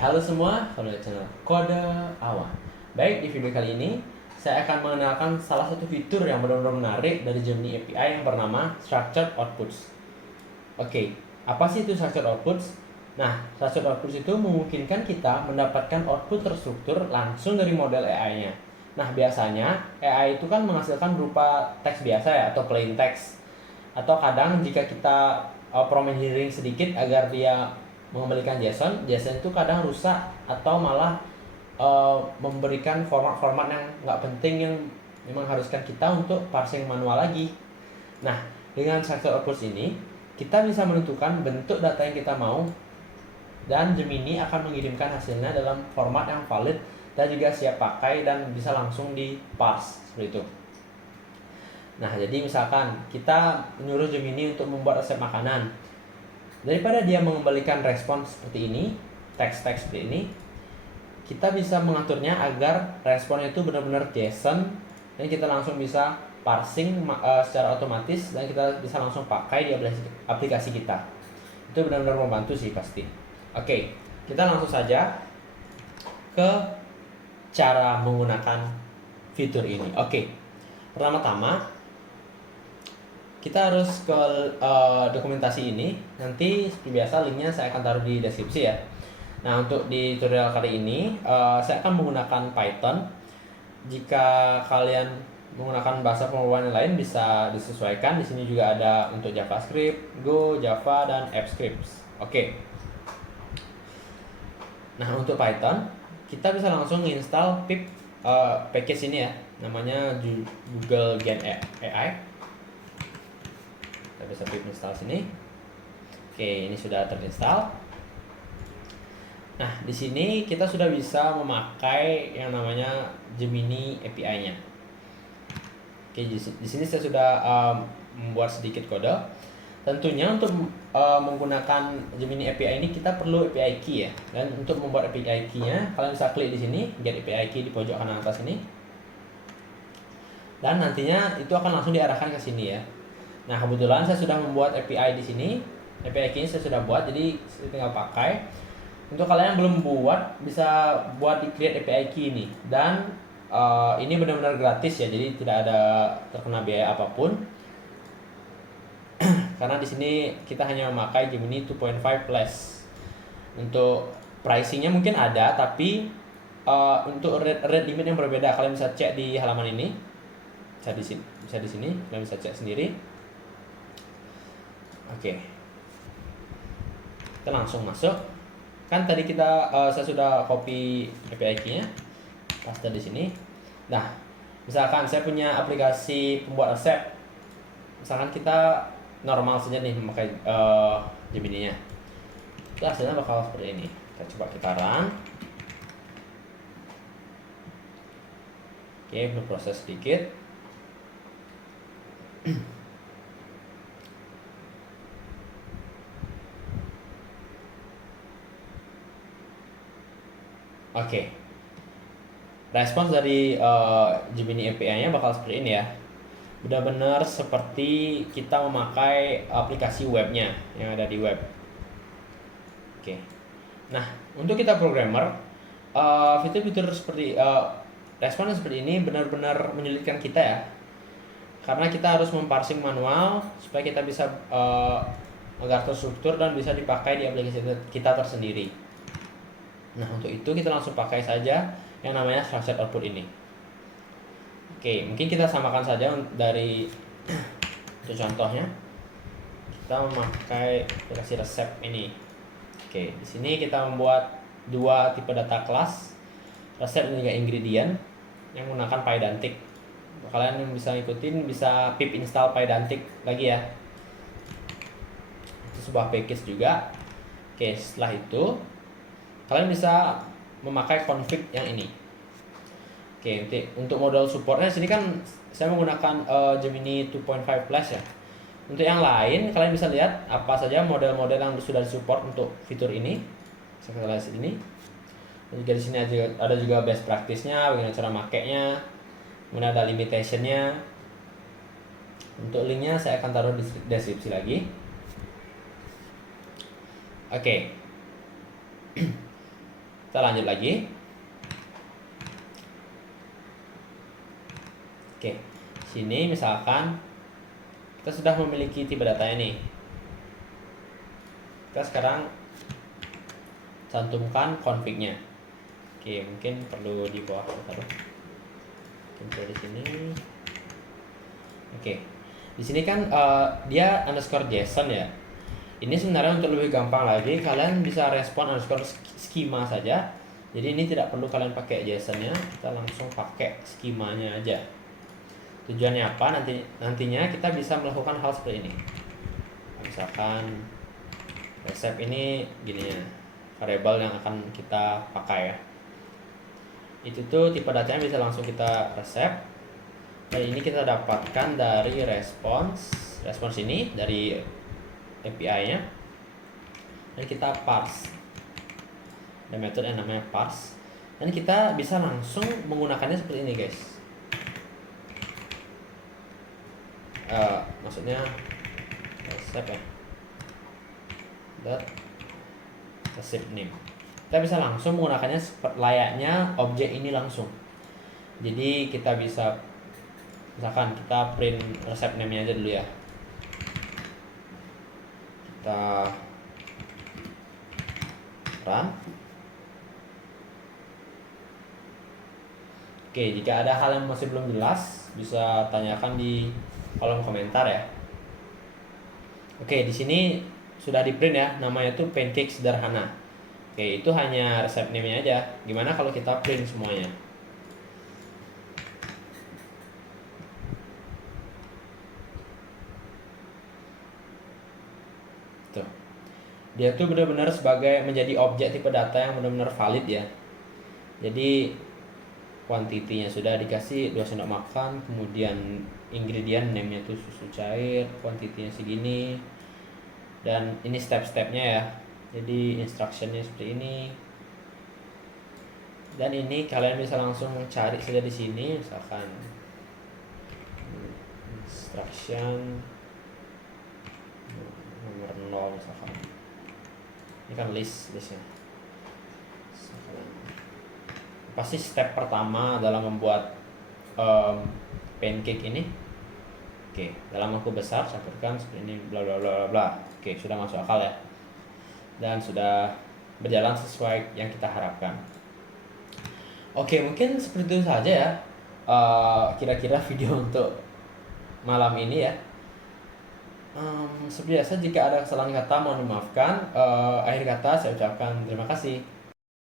Halo semua, kembali ke channel Kode Awan. Baik, di video kali ini saya akan mengenalkan salah satu fitur yang benar-benar menarik dari Gemini API yang bernama Structured Outputs. Oke, apa sih itu Structured Outputs? Nah, Structured Outputs itu memungkinkan kita mendapatkan output terstruktur langsung dari model AI-nya. Nah, biasanya AI itu kan menghasilkan berupa teks biasa ya, atau plain text. Atau kadang jika kita prompt engineering sedikit agar dia mengembalikan JSON itu kadang rusak atau malah memberikan format-format yang nggak penting yang memang haruskan kita untuk parsing manual lagi. Nah, dengan structured outputs ini kita bisa menentukan bentuk data yang kita mau dan Gemini akan mengirimkan hasilnya dalam format yang valid dan juga siap pakai dan bisa langsung di parse seperti itu. Nah, jadi misalkan kita menyuruh Gemini untuk membuat resep makanan. Daripada dia mengembalikan respon seperti ini, teks-teks seperti ini, kita bisa mengaturnya agar responnya itu benar-benar JSON dan kita langsung bisa parsing secara otomatis dan kita bisa langsung pakai di aplikasi kita. Itu benar-benar membantu sih pasti. Oke, kita langsung saja ke cara menggunakan fitur ini. Oke, pertama-tama kita harus ke dokumentasi ini. Nanti seperti biasa linknya saya akan taruh di deskripsi ya. Nah, untuk di tutorial kali ini saya akan menggunakan Python. Jika kalian menggunakan bahasa pemrograman yang lain bisa disesuaikan. Di sini juga ada untuk JavaScript, Go, Java, dan AppScript. Oke. Nah, untuk Python kita bisa langsung install pip package ini ya. Namanya Google Gen AI. Kita bisa pip install sini. Oke, ini sudah terinstall. Nah, di sini kita sudah bisa memakai yang namanya Gemini API-nya. Oke, di sini saya sudah membuat sedikit kode. Tentunya untuk menggunakan Gemini API ini kita perlu API key ya. Dan untuk membuat API key-nya, kalian bisa klik di sini, get API key di pojok kanan atas ini. Dan nantinya itu akan langsung diarahkan ke sini ya. Nah, kebetulan saya sudah membuat API di sini. API key saya sudah buat, jadi saya tinggal pakai. Untuk kalian yang belum buat, bisa buat di create API key ini. Dan ini benar-benar gratis ya, jadi tidak ada terkena biaya apapun. Karena di sini kita hanya memakai Gemini 2.5 Plus. Untuk pricingnya mungkin ada, tapi untuk rate limit yang berbeda. Kalian bisa cek di halaman ini. Bisa di sini, kalian bisa cek sendiri. Oke, kita langsung masuk. Kan tadi saya sudah copy API key-nya, paste di sini. Nah, misalkan saya punya aplikasi pembuat resep. Misalkan kita normal saja nih memakai Gemini-nya. Itu hasilnya bakal seperti ini. Kita coba kita run. Oke, berproses sedikit. Oke, respons dari Gemini API-nya bakal seperti ini ya. Benar-benar seperti kita memakai aplikasi webnya yang ada di web. Oke, nah untuk kita programmer, fitur-fitur seperti respon seperti ini benar-benar menyulitkan kita ya. Karena kita harus memparsing manual supaya kita bisa agar terstruktur dan bisa dipakai di aplikasi kita tersendiri. Nah, untuk itu kita langsung pakai saja yang namanya structured output ini. Oke, mungkin kita samakan saja dari untuk contohnya. Kita memakai aplikasi resep ini. Oke, di sini kita membuat dua tipe data kelas, resep dan juga ingredient yang menggunakan Pydantic. Kalian yang bisa ikutin bisa pip install Pydantic lagi ya. Itu sebuah package juga. Oke, setelah itu kalian bisa memakai config yang ini. Oke, untuk model supportnya sini kan saya menggunakan Gemini 2.5 Plus ya. Untuk yang lain kalian bisa lihat apa saja model-model yang sudah disupport untuk fitur ini. Saya lihat sini. Dan juga di sini ada juga best practice-nya, bagaimana cara makainya. Kemudian ada limitation-nya. Untuk linknya saya akan taruh di deskripsi lagi. Oke. Kita lanjut lagi. Oke, sini misalkan kita sudah memiliki tipe datanya nih. Kita sekarang cantumkan config-nya. Oke, mungkin perlu di bawah taruh. Mungkin di sini. Oke, di sini kan dia underscore JSON ya. Ini sebenarnya untuk lebih gampang lagi, kalian bisa respon underscore schema saja. Jadi ini tidak perlu kalian pakai JSON-nya, kita langsung pakai schemanya aja. Tujuannya apa? Nantinya kita bisa melakukan hal seperti ini. Misalkan resep ini gini ya, variabel yang akan kita pakai ya. Itu tuh tipe datanya bisa langsung kita resep. Dan ini kita dapatkan dari response ini dari API-nya. Dan kita parse. Ada metode yang namanya parse. Dan kita bisa langsung menggunakannya seperti ini, guys. Maksudnya resep ya. Resep name. Kita bisa langsung menggunakannya layaknya objek ini langsung. Jadi kita bisa misalkan kita print resep name-nya aja dulu ya. Kita run. Oke, jika ada hal yang masih belum jelas, bisa tanyakan di kolom komentar ya. Oke, di sini sudah di print ya, namanya tuh pancake sederhana. Oke, itu hanya resep name-nya aja. Gimana kalau kita print semuanya? Tuh. Dia tuh benar-benar sebagai menjadi objek tipe data yang benar-benar valid ya. Jadi kuantitinya sudah dikasih 2 sendok makan, kemudian ingredient name-nya tuh susu cair, kuantitinya segini. Dan ini step-stepnya ya. Jadi instruction-nya seperti ini. Dan ini kalian bisa langsung cari saja di sini, misalkan instruction nomor 0 misalkan. Ini kan listnya. Pasti step pertama dalam membuat pancake ini. Oke, dalam mangkuk besar campurkan seperti ini bla bla bla bla. Oke, sudah masuk akal ya. Dan sudah berjalan sesuai yang kita harapkan. Oke, mungkin seperti itu saja ya. Kira-kira video untuk malam ini ya. Seperti biasa jika ada kesalahan kata mohon dimaafkan. Akhir kata saya ucapkan terima kasih.